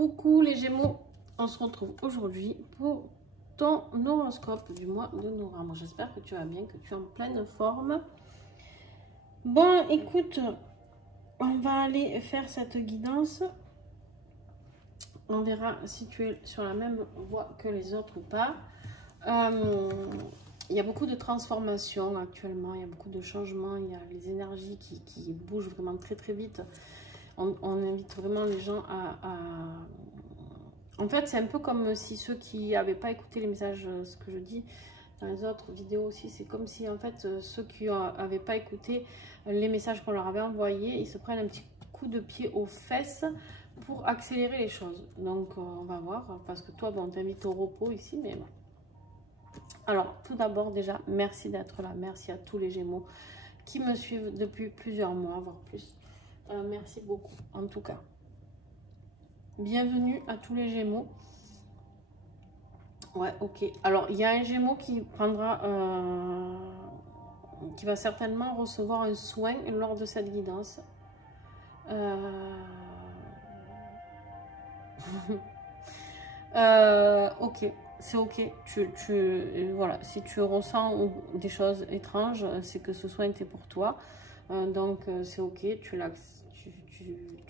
Coucou les Gémeaux, on se retrouve aujourd'hui pour ton horoscope du mois de novembre. J'espère que tu vas bien, que tu es en pleine forme. Bon, écoute, on va aller faire cette guidance. On verra si tu es sur la même voie que les autres ou pas. Il y a beaucoup de transformations actuellement, il y a beaucoup de changements, il y a les énergies qui bougent vraiment très très vite. On invite vraiment les gens à... En fait, c'est un peu comme si ceux qui n'avaient pas écouté les messages, ce que je dis dans les autres vidéos aussi, c'est comme si en fait ceux qui n'avaient pas écouté les messages qu'on leur avait envoyés, ils se prennent un petit coup de pied aux fesses pour accélérer les choses. Donc on va voir, parce que toi, bon, on t'invite au repos ici, mais bon. Alors, tout d'abord, déjà, merci d'être là. Merci à tous les Gémeaux qui me suivent depuis plusieurs mois, voire plus. Merci beaucoup, en tout cas. Bienvenue à tous les Gémeaux. Ouais, ok. Alors, il y a un Gémeaux qui prendra... qui va certainement recevoir un soin lors de cette guidance. Ok. C'est ok, voilà, si tu ressens des choses étranges, c'est que ce soin était pour toi. Donc c'est ok, tu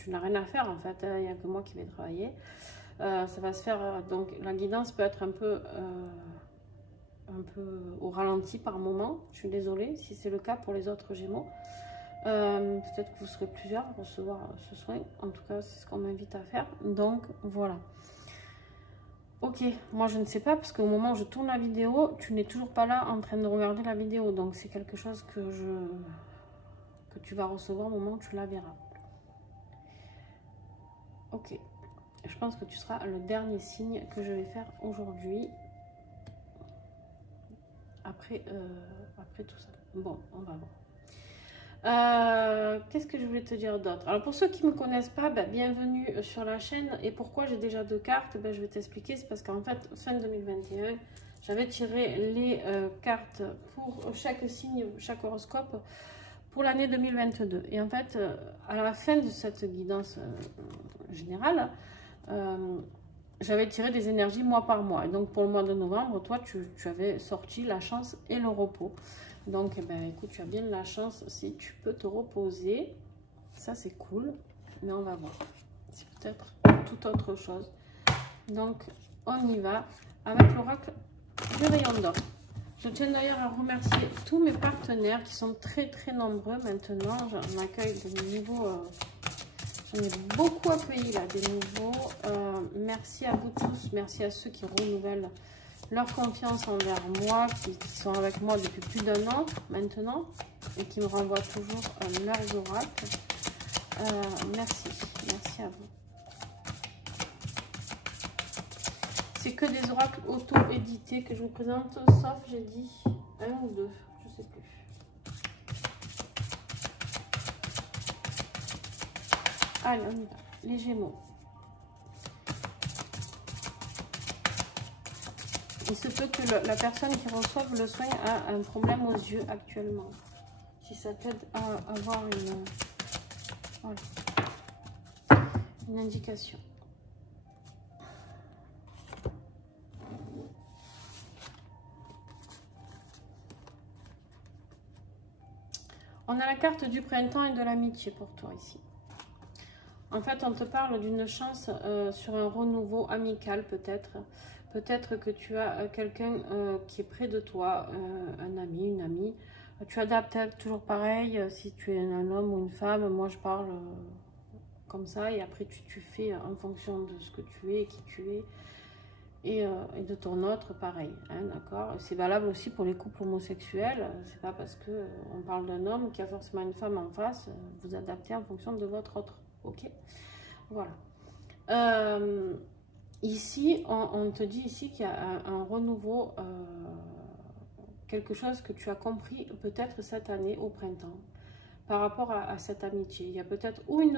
n'as rien à faire en fait, il n'y a que moi qui vais travailler. Ça va se faire, donc la guidance peut être un peu au ralenti par moment. Je suis désolée si c'est le cas pour les autres Gémeaux. Peut-être que vous serez plusieurs à recevoir ce soin, en tout cas c'est ce qu'on m'invite à faire. Donc voilà. Ok, moi je ne sais pas parce qu'au moment où je tourne la vidéo, tu n'es toujours pas là en train de regarder la vidéo. Donc c'est quelque chose que tu vas recevoir au moment où tu la verras. Ok, je pense que tu seras le dernier signe que je vais faire aujourd'hui. Après tout ça. Bon, on va voir. Qu'est-ce que je voulais te dire d'autre? Alors pour ceux qui ne me connaissent pas, bienvenue sur la chaîne. Et pourquoi j'ai déjà 2 cartes, je vais t'expliquer. C'est parce qu'en fait fin 2021 j'avais tiré les cartes pour chaque signe, chaque horoscope pour l'année 2022. Et en fait à la fin de cette guidance générale, j'avais tiré des énergies mois par mois. Et donc pour le mois de novembre, toi tu avais sorti la chance et le repos. Donc, écoute, tu as bien de la chance si tu peux te reposer. Ça, c'est cool. Mais on va voir. C'est peut-être tout autre chose. Donc, on y va avec l'oracle du rayon d'or. Je tiens d'ailleurs à remercier tous mes partenaires qui sont très, très nombreux maintenant. J'en accueille de nouveaux... J'en ai beaucoup accueilli là, des nouveaux. Merci à vous tous. Merci à ceux qui renouvellent leur confiance envers moi, qui sont avec moi depuis plus d'1 an maintenant et qui me renvoient toujours leurs oracles. Merci à vous. C'est que des oracles auto-édités que je vous présente, sauf j'ai dit 1 ou 2, je sais plus. Allez, on y va. Les Gémeaux. Il se peut que la personne qui reçoive le soin a un problème aux yeux actuellement. Si ça t'aide à avoir une indication. On a la carte du printemps et de l'amitié pour toi ici. En fait, on te parle d'une chance sur un renouveau amical peut-être. Peut-être que tu as quelqu'un qui est près de toi, un ami, une amie. Tu adaptes toujours pareil, si tu es un homme ou une femme. Moi, je parle comme ça et après, tu fais en fonction de ce que tu es, qui tu es et de ton autre, pareil. Hein, d'accord? C'est valable aussi pour les couples homosexuels. C'est pas parce qu'on parle d'un homme qu'il y a forcément une femme en face. Vous adaptez en fonction de votre autre. Ok? Voilà. Ici, on te dit ici qu'il y a un renouveau, quelque chose que tu as compris peut-être cette année au printemps, par rapport à cette amitié. Il y a peut-être ouais,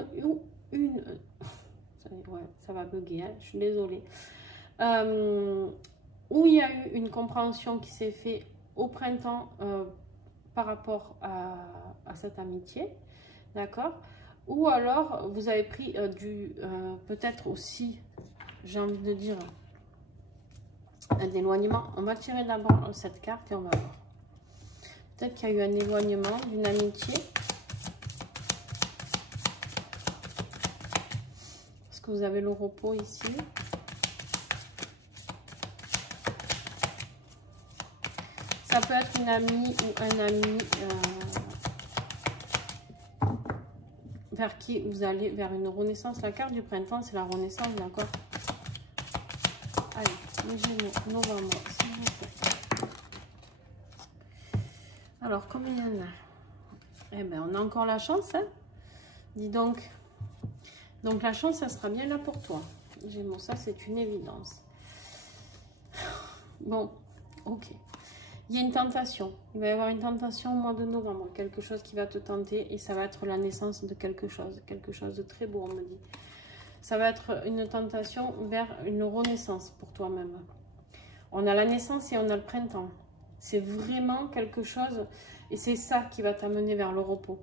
ça va bugger, hein, je suis désolée. Où il y a eu une compréhension qui s'est faite au printemps par rapport à cette amitié, d'accord? Ou alors vous avez pris peut-être aussi j'ai envie de dire, un éloignement. On va tirer d'abord cette carte et on va voir. Peut-être qu'il y a eu un éloignement d'une amitié. Parce que vous avez le repos ici. Ça peut être une amie ou un ami vers qui vous allez vers une renaissance. La carte du printemps, c'est la renaissance, d'accord? Allez, les Gémeaux, novembre, s'il vous plaît. Alors, combien il y en a? Eh bien, on a encore la chance, hein? Dis donc. Donc, la chance, ça sera bien là pour toi. Gémeaux, ça, c'est une évidence. Bon, ok. Il y a une tentation. Il va y avoir une tentation au mois de novembre. Quelque chose qui va te tenter et ça va être la naissance de quelque chose. Quelque chose de très beau, on me dit. Ça va être une tentation vers une renaissance pour toi-même. On a la naissance et on a le printemps. C'est vraiment quelque chose et c'est ça qui va t'amener vers le repos.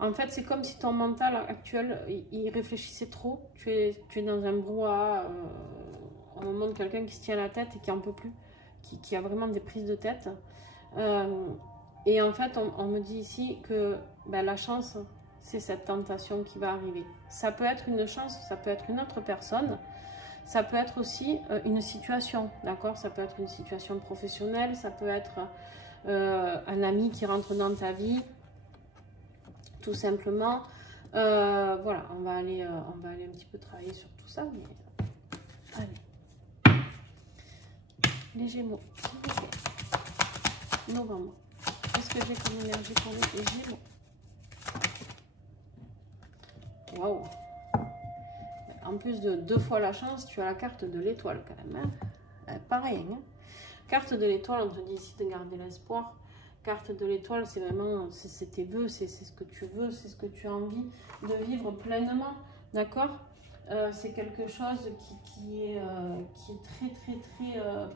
En fait, c'est comme si ton mental actuel, il réfléchissait trop. Tu es dans un brouhaha. On me montre quelqu'un qui se tient la tête et qui n'en peut plus. Qui a vraiment des prises de tête. Et en fait, on me dit ici que ben, la chance, c'est cette tentation qui va arriver. Ça peut être une chance, ça peut être une autre personne. Ça peut être aussi une situation, d'accord? Ça peut être une situation professionnelle, ça peut être un ami qui rentre dans ta vie, tout simplement. Voilà, on va aller un petit peu travailler sur tout ça. Mais... Allez. Les Gémeaux, s'il vous plaît. Novembre. Qu'est-ce que j'ai comme énergie pour les Gémeaux? Waouh! En plus de 2 fois la chance, tu as la carte de l'étoile quand même. Hein? Pareil. Hein? Carte de l'étoile, on te dit ici de garder l'espoir. Carte de l'étoile, c'est vraiment, c'est tes vœux, c'est ce que tu veux, c'est ce que tu as envie de vivre pleinement. D'accord? C'est quelque chose qui est très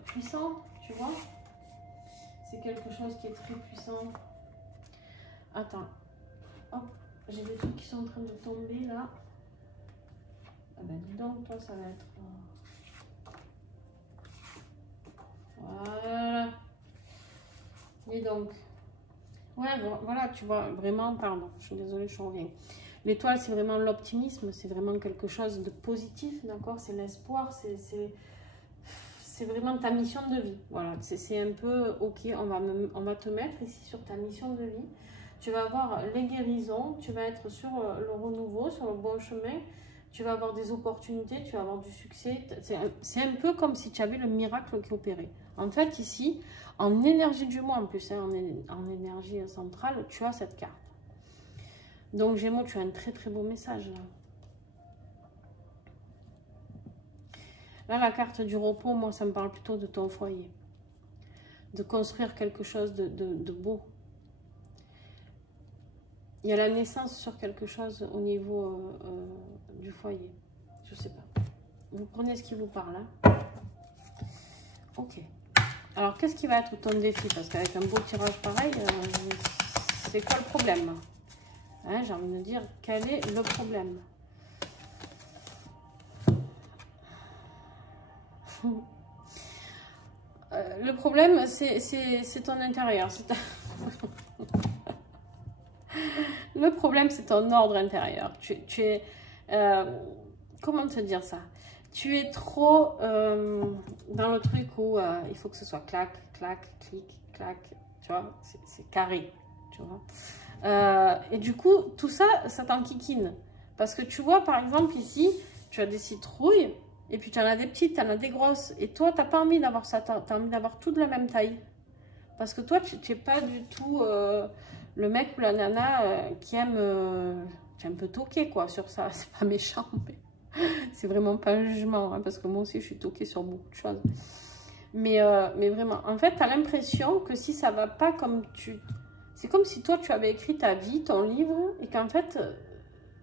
puissant, tu vois. C'est quelque chose qui est très puissant. Attends. Hop, j'ai des trucs qui sont en train de tomber là. Ah ben dis donc, toi ça va être... Voilà. Et donc... Ouais, voilà, tu vois, vraiment, pardon, je suis désolée, je reviens. L'étoile, c'est vraiment l'optimisme, c'est vraiment quelque chose de positif, d'accord? C'est l'espoir, c'est vraiment ta mission de vie. Voilà, c'est un peu, ok, on va te mettre ici sur ta mission de vie. Tu vas avoir les guérisons, tu vas être sur le renouveau, sur le bon chemin. Tu vas avoir des opportunités, tu vas avoir du succès. C'est un peu comme si tu avais le miracle qui opérait. En fait, ici, en énergie du mois en plus, hein, en énergie centrale, tu as cette carte. Donc, Gémeaux, tu as un très beau message. Là, la carte du repos, moi, ça me parle plutôt de ton foyer. De construire quelque chose de beau. Il y a la naissance sur quelque chose au niveau du foyer. Je sais pas. Vous prenez ce qui vous parle. Hein. Ok. Alors, qu'est-ce qui va être ton défi? Parce qu'avec un beau tirage pareil, c'est quoi le problème? Hein, j'ai envie de dire, quel est le problème? Le problème, c'est ton intérieur. Le problème, c'est ton ordre intérieur. Tu es... comment te dire ça? Tu es trop dans le truc où il faut que ce soit clac, clac, clic, clac. Tu vois, c'est carré. Tu vois. Et du coup, tout ça, ça t'enquiquine. Parce que tu vois, par exemple, ici, tu as des citrouilles. Et puis, tu en as des petites, tu en as des grosses. Et toi, tu n'as pas envie d'avoir ça. Tu as envie d'avoir tout de la même taille. Parce que toi, tu n'es pas du tout le mec ou la nana qui aime... tu es un peu toqué, quoi, sur ça. C'est pas méchant, mais c'est vraiment pas un jugement. Hein, parce que moi aussi, je suis toquée sur beaucoup de choses. Mais vraiment, en fait, tu as l'impression que si ça va pas comme tu... C'est comme si toi, tu avais écrit ta vie, ton livre, et qu'en fait...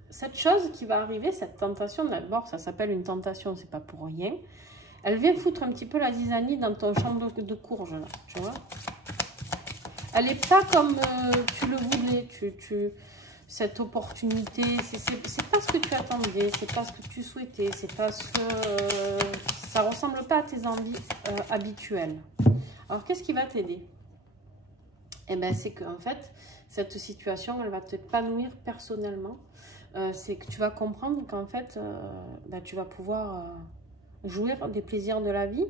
cette chose qui va arriver, cette tentation, d'abord, ça s'appelle une tentation, c'est pas pour rien. Elle vient foutre un petit peu la zizanie dans ton champ de courge, là, tu vois. Elle n'est pas comme tu le voulais, cette opportunité, c'est pas ce que tu attendais, c'est pas ce que tu souhaitais, c'est pas ce que... ça ressemble pas à tes envies habituelles. Alors, qu'est-ce qui va t'aider? Eh bien, c'est que en fait, cette situation, elle va t'épanouir personnellement. C'est que tu vas comprendre qu'en fait, ben, tu vas pouvoir jouir des plaisirs de la vie,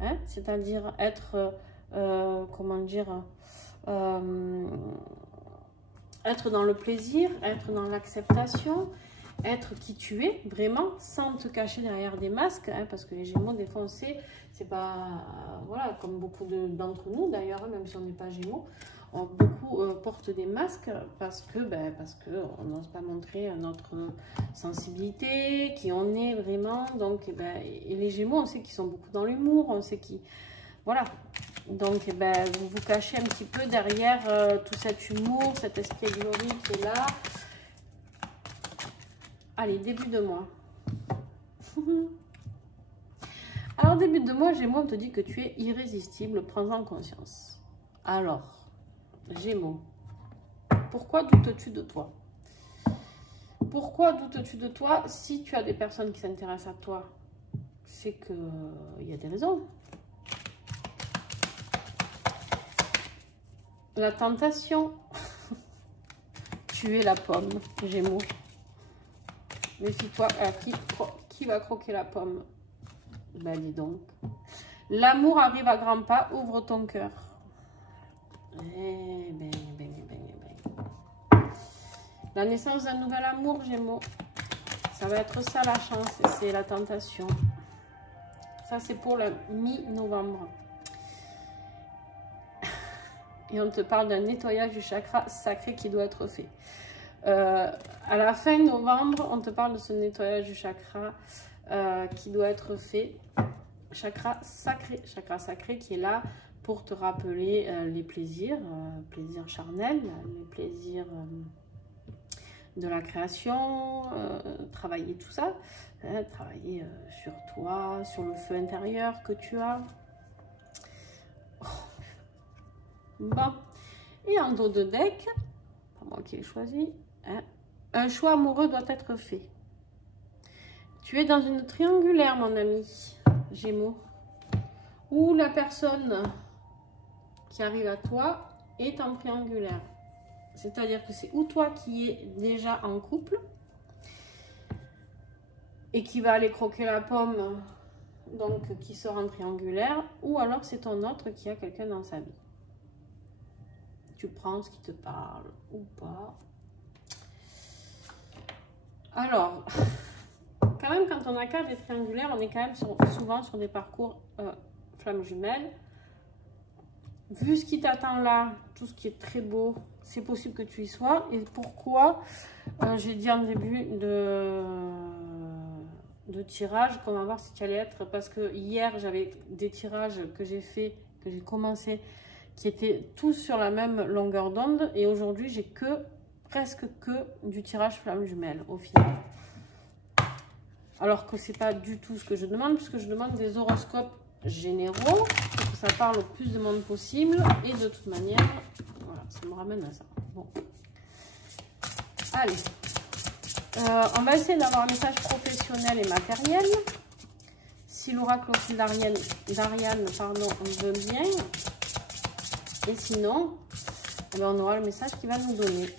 hein, c'est-à-dire être, comment dire, être dans le plaisir, être dans l'acceptation, être qui tu es, vraiment, sans te cacher derrière des masques, hein, parce que les Gémeaux, des fois, on sait, c'est pas, voilà, comme beaucoup d'entre nous, d'ailleurs, même si on n'est pas Gémeaux, beaucoup portent des masques parce que on n'ose pas montrer notre sensibilité, qui on est vraiment, donc, et les Gémeaux, on sait qu'ils sont beaucoup dans l'humour, on sait qu'ils, voilà, donc, vous vous cachez un petit peu derrière tout cet humour, cette espièglerie qui est là. Allez, début de mois. Alors, début de mois, Gémeaux, on te dit que tu es irrésistible. Prends-en conscience. Alors, Gémeaux, pourquoi doutes-tu de toi? Pourquoi doutes-tu de toi? Si tu as des personnes qui s'intéressent à toi, c'est qu'il y a des raisons. La tentation. Tu es la pomme, Gémeaux. Méfie-toi, qui va croquer la pomme? Ben, dis donc. L'amour arrive à grands pas, ouvre ton cœur. Eh ben. La naissance d'un nouvel amour, Gémeaux. Ça va être ça la chance, c'est la tentation. Ça, c'est pour le mi-novembre. Et on te parle d'un nettoyage du chakra sacré qui doit être fait. À la fin novembre, on te parle de ce nettoyage du chakra qui doit être fait. Chakra sacré qui est là pour te rappeler les plaisirs, plaisirs charnels, les plaisirs de la création, travailler tout ça, hein, travailler sur toi, sur le feu intérieur que tu as. Bon, et en dos de deck, pas moi qui l'ai choisi, hein, un choix amoureux doit être fait. Tu es dans une triangulaire, mon ami, Gémeaux, où la personne qui arrive à toi est en triangulaire. C'est-à-dire que c'est ou toi qui es déjà en couple et qui va aller croquer la pomme, donc qui sort en triangulaire, ou alors c'est ton autre qui a quelqu'un dans sa vie. Tu prends ce qui te parle ou pas. Alors, quand même, quand on a qu'à des triangulaires, on est quand même souvent sur des parcours flammes jumelles. Vu ce qui t'attend là, tout ce qui est très beau, c'est possible que tu y sois. Et pourquoi j'ai dit en début de tirage qu'on va voir si tu allais être, parce que hier j'avais des tirages que j'ai fait, que j'ai commencé, qui étaient tous sur la même longueur d'onde, et aujourd'hui j'ai presque que du tirage flamme jumelle au final, alors que c'est pas du tout ce que je demande, puisque je demande des horoscopes généraux pour que ça parle au plus de monde possible, et de toute manière voilà, ça me ramène à ça. Bon, allez, on va essayer d'avoir un message professionnel et matériel. Si l'oracle d'Ariane veut bien, et sinon, eh bien, on aura le message qui va nous donner.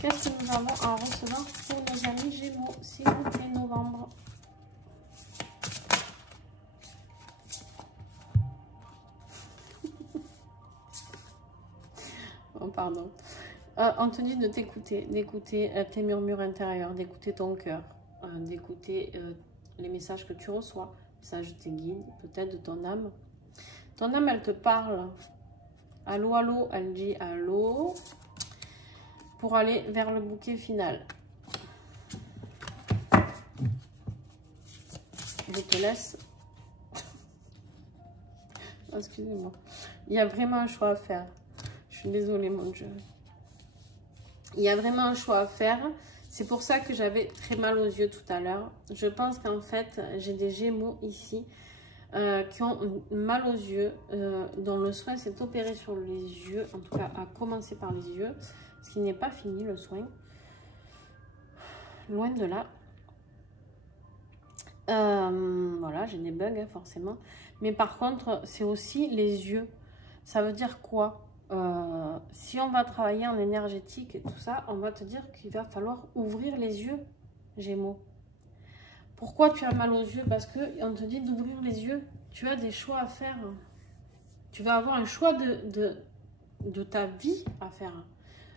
Qu'est-ce que nous avons à recevoir pour nos amis Gémeaux, s'il vous plaît, novembre? Oh, pardon. On te dit de t'écouter, d'écouter tes murmures intérieurs, d'écouter ton cœur, d'écouter les messages que tu reçois, messages de tes guides, peut-être de ton âme. Ton âme, elle te parle. Allô, allô, elle dit allô, pour aller vers le bouquet final. Je te laisse. Excusez-moi. Il y a vraiment un choix à faire. Je suis désolée, mon Dieu. Il y a vraiment un choix à faire. C'est pour ça que j'avais très mal aux yeux tout à l'heure. Je pense qu'en fait, j'ai des Gémeaux ici. qui ont mal aux yeux, dont le soin s'est opéré sur les yeux, en tout cas à commencer par les yeux, ce qui n'est pas fini le soin, loin de là. Voilà, j'ai des bugs hein, forcément, mais par contre c'est aussi les yeux. Ça veut dire quoi? Si on va travailler en énergétique et tout ça, on va te dire qu'il va falloir ouvrir les yeux, Gémeaux. Pourquoi tu as mal aux yeux? Parce qu'on te dit d'ouvrir les yeux. Tu as des choix à faire. Tu vas avoir un choix de ta vie à faire.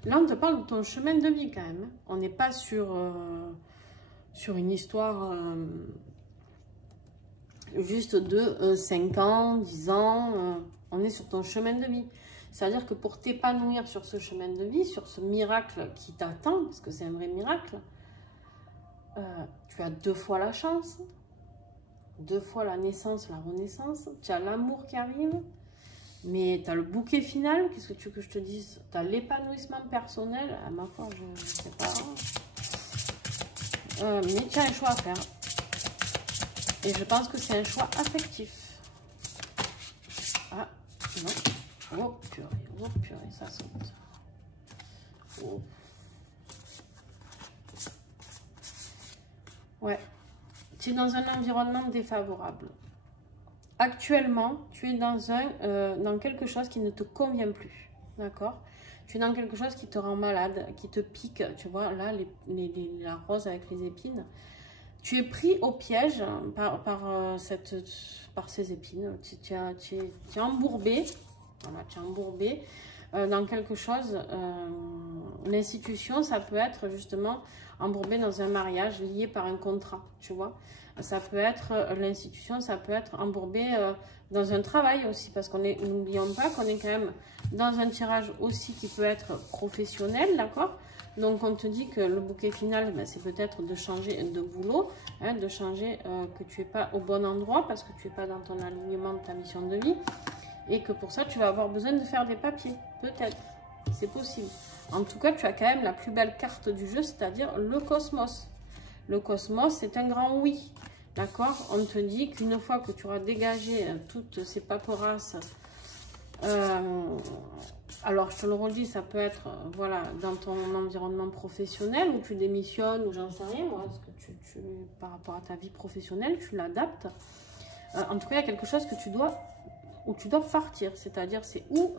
Là, on te parle de ton chemin de vie quand même. On n'est pas sur une histoire juste de 5 ans, 10 ans. On est sur ton chemin de vie. C'est-à-dire que pour t'épanouir sur ce chemin de vie, sur ce miracle qui t'attend, parce que c'est un vrai miracle, tu as 2 fois la chance, 2 fois la naissance, la renaissance, tu as l'amour qui arrive, mais tu as le bouquet final, qu'est-ce que tu veux que je te dise? Tu as l'épanouissement personnel, à ma foi, je ne sais pas, mais tu as un choix à faire, et je pense que c'est un choix affectif. Ah, non, oh purée, ça saute. Oh. Ouais, tu es dans un environnement défavorable. Actuellement, tu es dans quelque chose qui ne te convient plus. D'accord? Tu es dans quelque chose qui te rend malade, qui te pique. Tu vois, là, la rose avec les épines. Tu es pris au piège par ces épines. Tu es embourbé. Voilà, tu es embourbé dans quelque chose. L'institution, ça peut être justement embourbé dans un mariage lié par un contrat, tu vois. Ça peut être l'institution, ça peut être embourbé dans un travail aussi, parce qu'on est, n'oublions pas qu'on est quand même dans un tirage aussi qui peut être professionnel, d'accord? Donc on te dit que le bouquet final, ben, c'est peut-être de changer de boulot, hein, de changer que tu n'es pas au bon endroit, parce que tu n'es pas dans ton alignement de ta mission de vie, et que pour ça tu vas avoir besoin de faire des papiers, peut-être, c'est possible. En tout cas, tu as quand même la plus belle carte du jeu, c'est-à-dire le cosmos. Le cosmos, c'est un grand oui. D'accord? On te dit qu'une fois que tu auras dégagé toutes ces paperasses, alors je te le redis, ça peut être voilà, dans ton environnement professionnel où tu démissionnes ou j'en sais rien, moi, parce que par rapport à ta vie professionnelle, tu l'adaptes. En tout cas, il y a quelque chose que tu dois partir, c'est-à-dire c'est où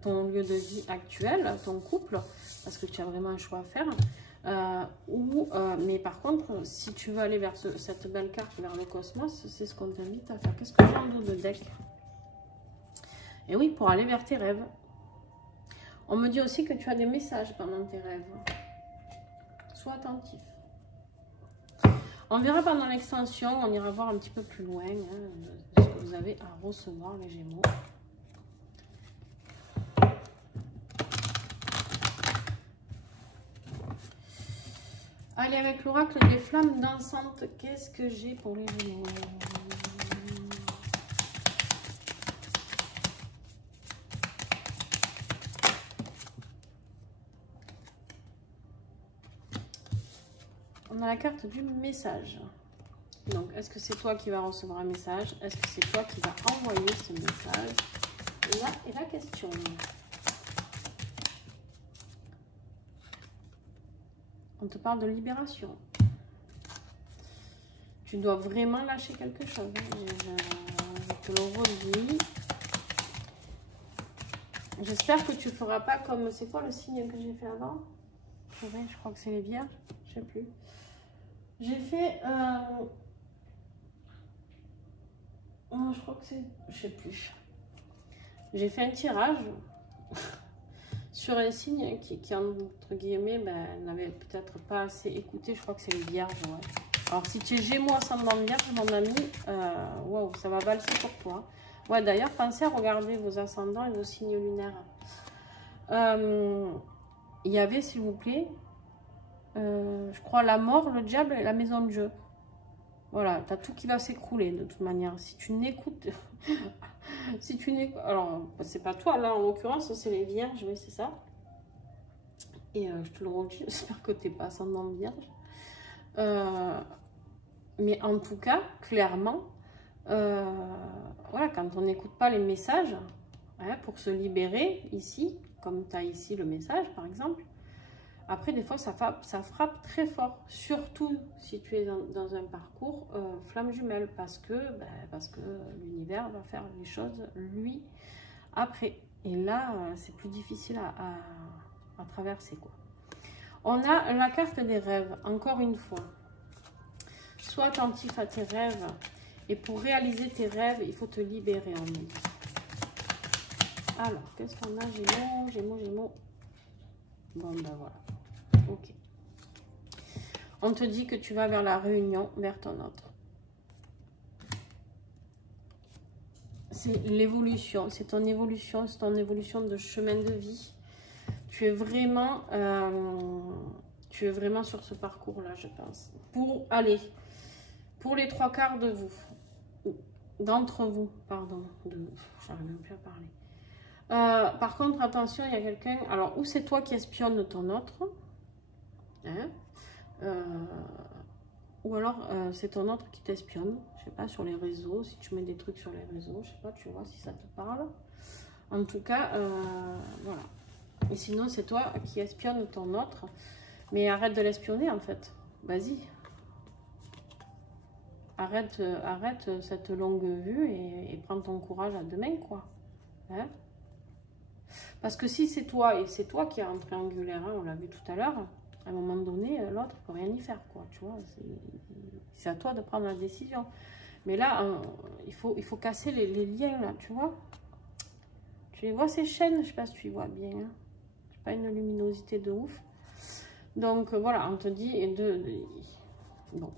ton lieu de vie actuel, ton couple, parce que tu as vraiment un choix à faire, mais par contre, si tu veux aller vers cette belle carte, vers le cosmos, c'est ce qu'on t'invite à faire. Qu'est-ce que j'ai en dos de deck? Et oui, pour aller vers tes rêves. On me dit aussi que tu as des messages pendant tes rêves. Sois attentif. On verra pendant l'extension, on ira voir un petit peu plus loin ce que vous avez à recevoir, les Gémeaux. Allez, avec l'oracle des flammes dansantes, qu'est-ce que j'ai pour les Gémeaux? On a la carte du message. Donc, est-ce que c'est toi qui vas recevoir un message? Est-ce que c'est toi qui vas envoyer ce message? Là est la question. On te parle de libération. Tu dois vraiment lâcher quelque chose. Je te le redis. J'espère que tu ne feras pas comme... C'est quoi le signe que j'ai fait avant? Je crois que c'est les vierges. Je ne sais plus. J'ai fait... Non, je crois que c'est... Je sais plus. J'ai fait un tirage sur un signe qui entre guillemets, ben, n'avait peut-être pas assez écouté. Je crois que c'est les vierges, ouais. Alors, si tu es Gémeaux ascendant vierge, mon ami, wow, ça va valser pour toi. Ouais, d'ailleurs, pensez à regarder vos ascendants et vos signes lunaires. Il y avait, s'il vous plaît, je crois, la mort, le diable et la maison de jeu. Voilà, tu as tout qui va s'écrouler de toute manière. Si tu n'écoutes... si tu n'écoutes... Alors, c'est pas toi, là, en l'occurrence, c'est les vierges, oui, c'est ça. Et je te le redis, j'espère que tu n'es pas ascendant vierge. Mais en tout cas, clairement, voilà, quand on n'écoute pas les messages, hein, pour se libérer ici, comme tu as ici le message par exemple, après des fois ça frappe très fort, surtout si tu es dans un parcours flamme jumelle, parce que l'univers va faire les choses lui après. Et là, c'est plus difficile à traverser, quoi. On a la carte des rêves, encore une fois. Sois attentif à tes rêves. Et pour réaliser tes rêves, il faut te libérer en nous. Alors, qu'est-ce qu'on a? Gémeaux, Gémeaux, Gémeaux. Bon, ben voilà. Ok. On te dit que tu vas vers la réunion, vers ton autre. C'est l'évolution, c'est ton évolution de chemin de vie. Tu es vraiment sur ce parcours-là, je pense. Pour aller, pour les 3/4 de vous, d'entre vous, pardon, j'arrive même plus à parler. Par contre, attention, il y a quelqu'un, alors, ou c'est toi qui espionne ton autre, hein, ou alors c'est ton autre qui t'espionne, je sais pas, sur les réseaux, si tu mets des trucs sur les réseaux, je sais pas, tu vois si ça te parle. En tout cas, voilà. Et sinon, c'est toi qui espionne ton autre. Mais arrête de l'espionner, en fait. Vas-y. Arrête cette longue vue et prends ton courage à deux mains, quoi. Hein? Parce que si c'est toi, et c'est toi qui es en triangulaire, hein, on l'a vu tout à l'heure, à un moment donné, l'autre ne peut rien y faire, quoi. Tu vois, c'est à toi de prendre la décision. Mais là, il faut casser les liens, là, tu vois. Tu les vois, ces chaînes? Je sais pas si tu y vois bien, hein. Pas une luminosité de ouf. Donc voilà, on te dit bon,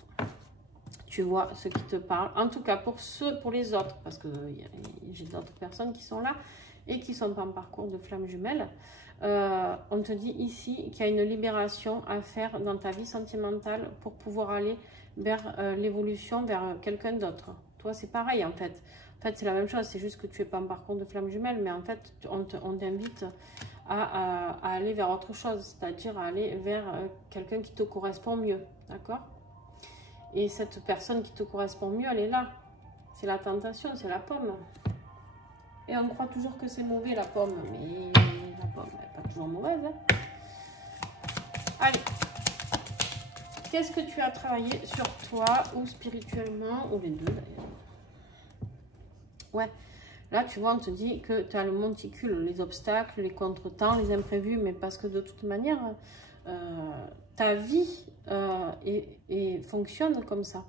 tu vois ce qui te parle. En tout cas pour les autres, parce que j'ai d'autres personnes qui sont là et qui sont en parcours de flamme jumelle. On te dit ici qu'il y a une libération à faire dans ta vie sentimentale pour pouvoir aller vers l'évolution, vers quelqu'un d'autre. Toi, c'est pareil en fait. En fait, c'est la même chose, c'est juste que tu n'es pas en parcours de flamme jumelle, mais en fait, on t'invite à aller vers autre chose, c'est-à-dire à aller vers quelqu'un qui te correspond mieux, d'accord? Et cette personne qui te correspond mieux, elle est là. C'est la tentation, c'est la pomme. Et on croit toujours que c'est mauvais, la pomme, mais la pomme n'est pas toujours mauvaise, hein. Allez, qu'est-ce que tu as travaillé sur toi, ou spirituellement, ou les deux d'ailleurs? Ouais. Là, tu vois, on te dit que tu as le monticule, les obstacles, les contretemps, les imprévus, mais parce que de toute manière, ta vie fonctionne comme ça.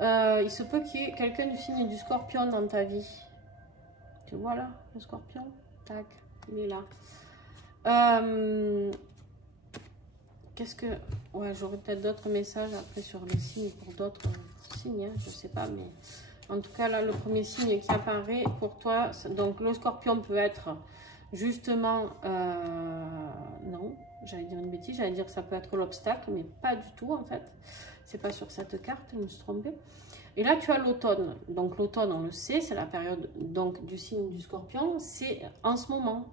Il se peut qu'il y ait quelqu'un du signe du Scorpion dans ta vie. Tu vois là, le Scorpion? Tac, il est là. Qu'est-ce que... Ouais, j'aurais peut-être d'autres messages après sur les signes, pour d'autres signes, hein, je sais pas, mais... En tout cas, là, le premier signe qui apparaît pour toi, donc le Scorpion peut être justement, non, j'allais dire une bêtise, j'allais dire que ça peut être l'obstacle, mais pas du tout en fait. C'est pas sur cette carte, je me suis trompée. Et là, tu as l'automne. Donc l'automne, on le sait, c'est la période donc du signe du Scorpion, c'est en ce moment.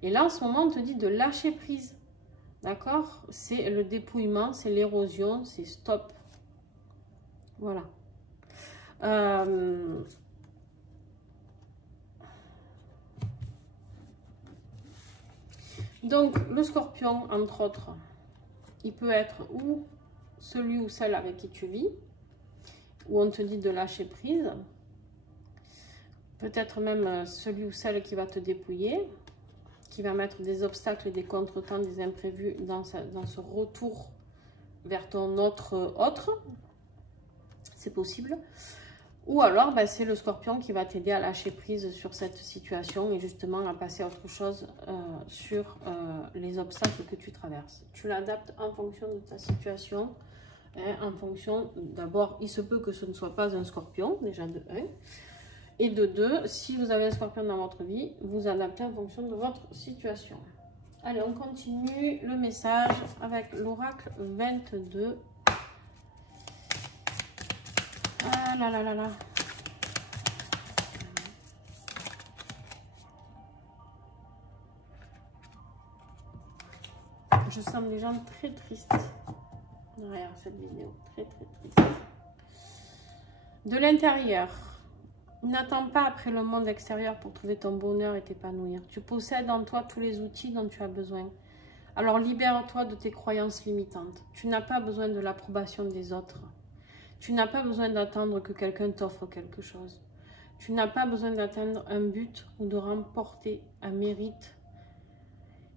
Et là, en ce moment, on te dit de lâcher prise, d'accord? C'est le dépouillement, c'est l'érosion, c'est stop. Voilà. Donc, le Scorpion, entre autres, il peut être ou celui ou celle avec qui tu vis, où on te dit de lâcher prise. Peut-être même celui ou celle qui va te dépouiller, qui va mettre des obstacles, des contretemps, des imprévus dans ce retour vers ton autre. C'est possible. Ou alors, ben, c'est le Scorpion qui va t'aider à lâcher prise sur cette situation et justement à passer à autre chose sur les obstacles que tu traverses. Tu l'adaptes en fonction de ta situation, hein, en fonction, d'abord, il se peut que ce ne soit pas un Scorpion, déjà de 1, et de 2, si vous avez un Scorpion dans votre vie, vous adaptez en fonction de votre situation. Allez, on continue le message avec l'oracle 22. Ah là là là là. Je sens des gens très tristes derrière cette vidéo. Très très tristes. De l'intérieur, n'attends pas après le monde extérieur pour trouver ton bonheur et t'épanouir. Tu possèdes en toi tous les outils dont tu as besoin. Alors libère-toi de tes croyances limitantes. Tu n'as pas besoin de l'approbation des autres. Tu n'as pas besoin d'attendre que quelqu'un t'offre quelque chose. Tu n'as pas besoin d'atteindre un but ou de remporter un mérite.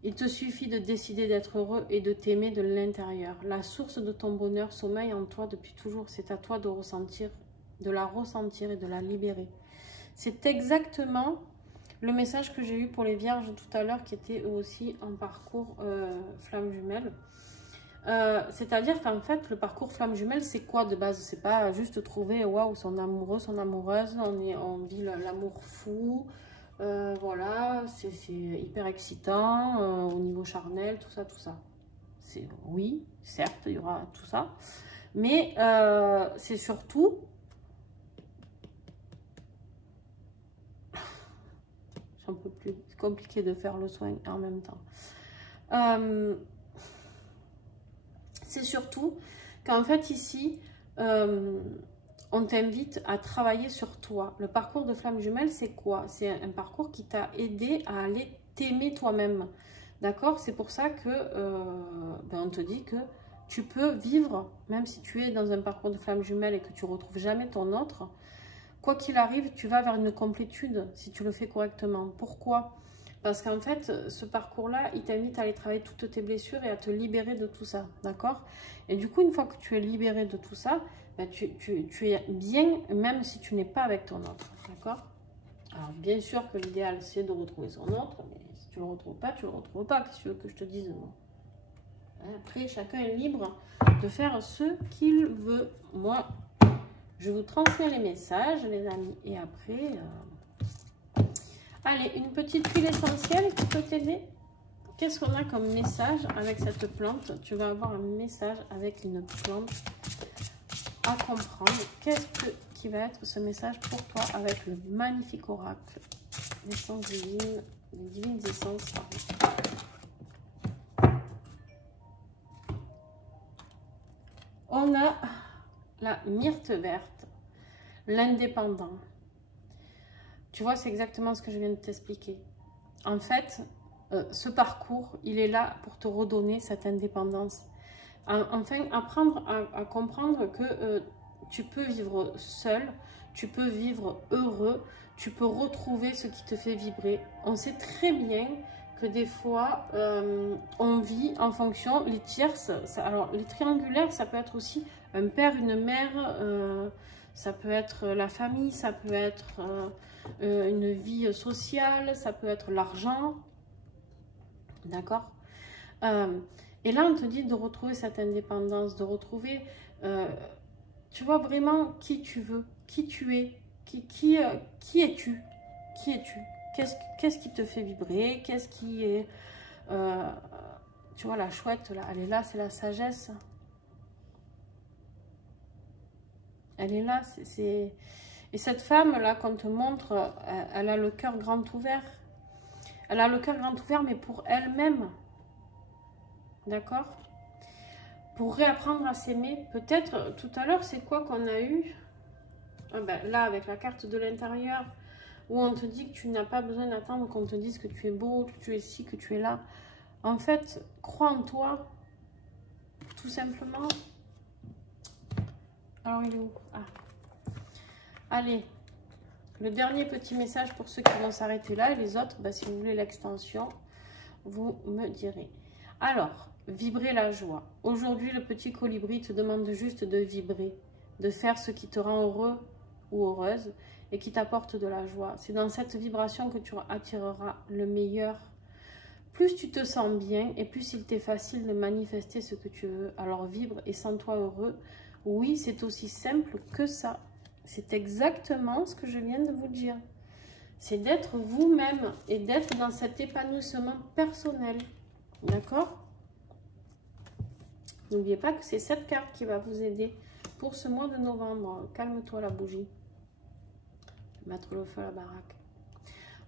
Il te suffit de décider d'être heureux et de t'aimer de l'intérieur. La source de ton bonheur sommeille en toi depuis toujours. C'est à toi de ressentir, de la ressentir et de la libérer. C'est exactement le message que j'ai eu pour les vierges tout à l'heure qui étaient eux aussi en parcours flamme jumelle. C'est-à-dire qu'en fait, le parcours flamme jumelle, c'est quoi de base? C'est pas juste trouver waouh, son amoureux, son amoureuse, on vit l'amour fou, voilà, c'est hyper excitant au niveau charnel, tout ça, tout ça. Oui, certes, il y aura tout ça, mais c'est surtout. J'en peux plus. C'est compliqué de faire le soin en même temps. C'est surtout qu'en fait ici, on t'invite à travailler sur toi. Le parcours de flamme jumelle, c'est quoi? C'est un parcours qui t'a aidé à aller t'aimer toi-même. D'accord? C'est pour ça que on te dit que tu peux vivre, même si tu es dans un parcours de flamme jumelle et que tu ne retrouves jamais ton autre, quoi qu'il arrive, tu vas vers une complétude si tu le fais correctement. Pourquoi? Parce qu'en fait, ce parcours-là, il t'invite à aller travailler toutes tes blessures et à te libérer de tout ça, d'accord? Et du coup, une fois que tu es libéré de tout ça, ben tu es bien, même si tu n'es pas avec ton autre, d'accord? Alors, bien sûr que l'idéal, c'est de retrouver son autre, mais si tu ne le retrouves pas, tu ne le retrouves pas. Qu'est-ce que tu veux que je te dise, moi? Après, chacun est libre de faire ce qu'il veut. Moi, je vous transmets les messages, les amis, et après... Allez, une petite huile essentielle qui peut t'aider. Qu'est-ce qu'on a comme message avec cette plante? Tu vas avoir un message avec une plante à comprendre. Qu'est-ce qui va être ce message pour toi avec le magnifique oracle? L'essence divine, les divines essences. On a la myrte verte, l'indépendant. Tu vois, c'est exactement ce que je viens de t'expliquer. En fait, ce parcours, il est là pour te redonner cette indépendance. Enfin, apprendre à comprendre que tu peux vivre seul, tu peux vivre heureux, tu peux retrouver ce qui te fait vibrer. On sait très bien que des fois, on vit en fonction, les tierces, alors les triangulaires, ça peut être aussi un père, une mère, ça peut être la famille, ça peut être une vie sociale, ça peut être l'argent, d'accord? Et là, on te dit de retrouver cette indépendance, de retrouver, tu vois, vraiment qui tu veux, qui tu es, qui es-tu? Qui es-tu? Qu'est-ce qui te fait vibrer? Qu'est-ce qui est... tu vois, la chouette, là, elle est là, c'est la sagesse. Elle est là, c'est... Et cette femme-là, qu'on te montre, elle a le cœur grand ouvert. Elle a le cœur grand ouvert, mais pour elle-même. D'accord? Pour réapprendre à s'aimer. Peut-être, tout à l'heure, c'est quoi qu'on a eu? Ah ben, là, avec la carte de l'intérieur, où on te dit que tu n'as pas besoin d'attendre qu'on te dise que tu es beau, que tu es ci, que tu es là. En fait, crois en toi, tout simplement. Alors, il est où? Ah. Allez, le dernier petit message pour ceux qui vont s'arrêter là. Et les autres, bah, si vous voulez l'extension, vous me direz. Alors, vibrer la joie. Aujourd'hui, le petit colibri te demande juste de vibrer, de faire ce qui te rend heureux ou heureuse et qui t'apporte de la joie. C'est dans cette vibration que tu attireras le meilleur. Plus tu te sens bien et plus il t'est facile de manifester ce que tu veux. Alors vibre et sens-toi heureux. Oui, c'est aussi simple que ça. C'est exactement ce que je viens de vous dire. C'est d'être vous-même et d'être dans cet épanouissement personnel. D'accord? N'oubliez pas que c'est cette carte qui va vous aider pour ce mois de novembre. Calme-toi la bougie. Mettre le feu à la baraque.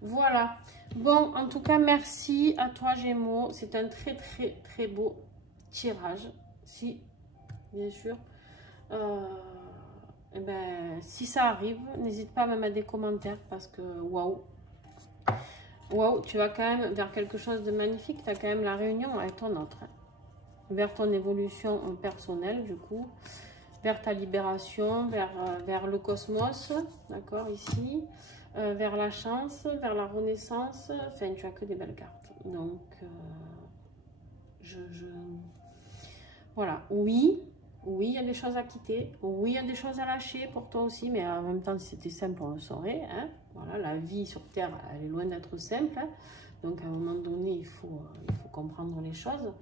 Voilà. Bon, en tout cas, merci à toi Gémeaux. C'est un très beau tirage. Si, bien sûr. eh ben, si ça arrive, n'hésite pas à me mettre des commentaires parce que waouh, waouh, tu vas quand même vers quelque chose de magnifique. Tu as quand même la réunion avec ton autre, hein. Vers ton évolution personnelle, du coup, vers ta libération, vers le cosmos, d'accord, ici, vers la chance, vers la renaissance. Enfin, tu as que des belles cartes. Donc, voilà, oui, oui, il y a des choses à quitter, oui, il y a des choses à lâcher pour toi aussi, mais en même temps, si c'était simple, on le saurait, hein. Voilà, la vie sur Terre, elle est loin d'être simple, hein. Donc, à un moment donné, il faut comprendre les choses.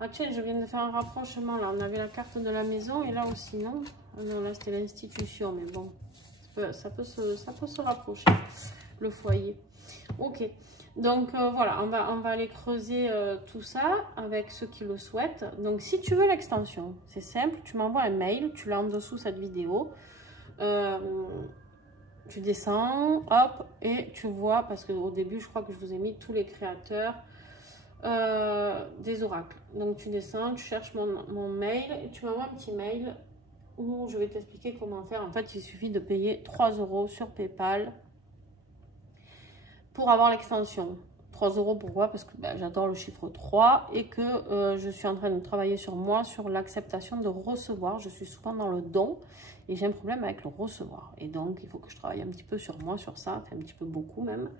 Ah tiens, je viens de faire un rapprochement, là, on avait la carte de la maison, et là aussi, non? Ah non, là, c'était l'institution, mais bon, ça peut se rapprocher, le foyer. Ok. Donc voilà, on va aller creuser tout ça avec ceux qui le souhaitent. Donc si tu veux l'extension, c'est simple, tu m'envoies un mail, tu l'as en dessous cette vidéo. Tu descends, hop, et tu vois, parce qu'au début, je crois que je vous ai mis tous les créateurs des oracles. Donc tu descends, tu cherches mon mail, et tu m'envoies un petit mail où je vais t'expliquer comment faire. En fait, il suffit de payer 3 € sur PayPal pour avoir l'extension. 3 €, pourquoi? Parce que ben, j'adore le chiffre 3 et que je suis en train de travailler sur moi, sur l'acceptation de recevoir. Je suis souvent dans le don et j'ai un problème avec le recevoir. Et donc, il faut que je travaille un petit peu sur moi, sur ça, enfin, un petit peu beaucoup même.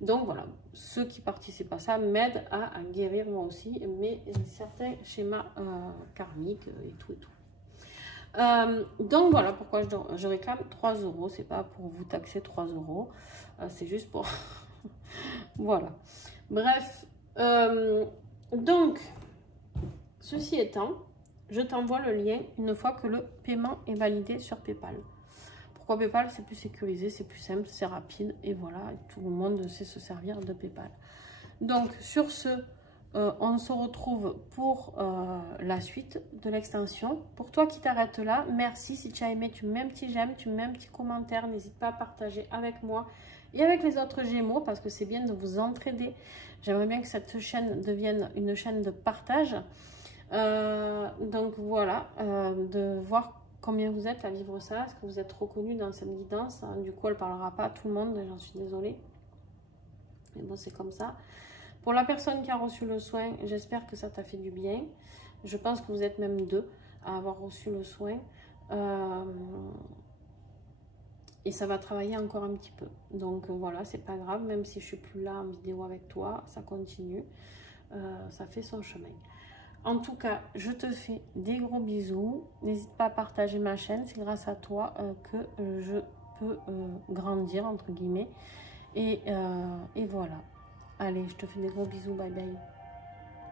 Donc voilà, ceux qui participent à ça m'aident à guérir moi aussi certains schémas karmiques et tout et tout. Donc voilà pourquoi je réclame 3 €. C'est pas pour vous taxer 3 €, c'est juste pour... Voilà. Bref, donc, ceci étant, je t'envoie le lien une fois que le paiement est validé sur PayPal. Pourquoi PayPal? C'est plus sécurisé, c'est plus simple, c'est rapide, et voilà, tout le monde sait se servir de PayPal. Donc, sur ce, on se retrouve pour la suite de l'extension. Pour toi qui t'arrêtes là, merci. Si tu as aimé, tu mets un petit j'aime, tu mets un petit commentaire, n'hésite pas à partager avec moi et avec les autres Gémeaux, parce que c'est bien de vous entraider. J'aimerais bien que cette chaîne devienne une chaîne de partage. Donc voilà, de voir combien vous êtes à vivre ça. Est-ce que vous êtes reconnus dans cette guidance? Du coup, elle ne parlera pas à tout le monde, j'en suis désolée. Mais bon, c'est comme ça. Pour la personne qui a reçu le soin, j'espère que ça t'a fait du bien. Je pense que vous êtes même 2 à avoir reçu le soin. Et ça va travailler encore un petit peu. Donc voilà, c'est pas grave, même si je suis plus là en vidéo avec toi, ça continue. Ça fait son chemin. En tout cas, je te fais des gros bisous. N'hésite pas à partager ma chaîne, c'est grâce à toi que je peux grandir, entre guillemets. Et voilà. Allez, je te fais des gros bisous, bye bye.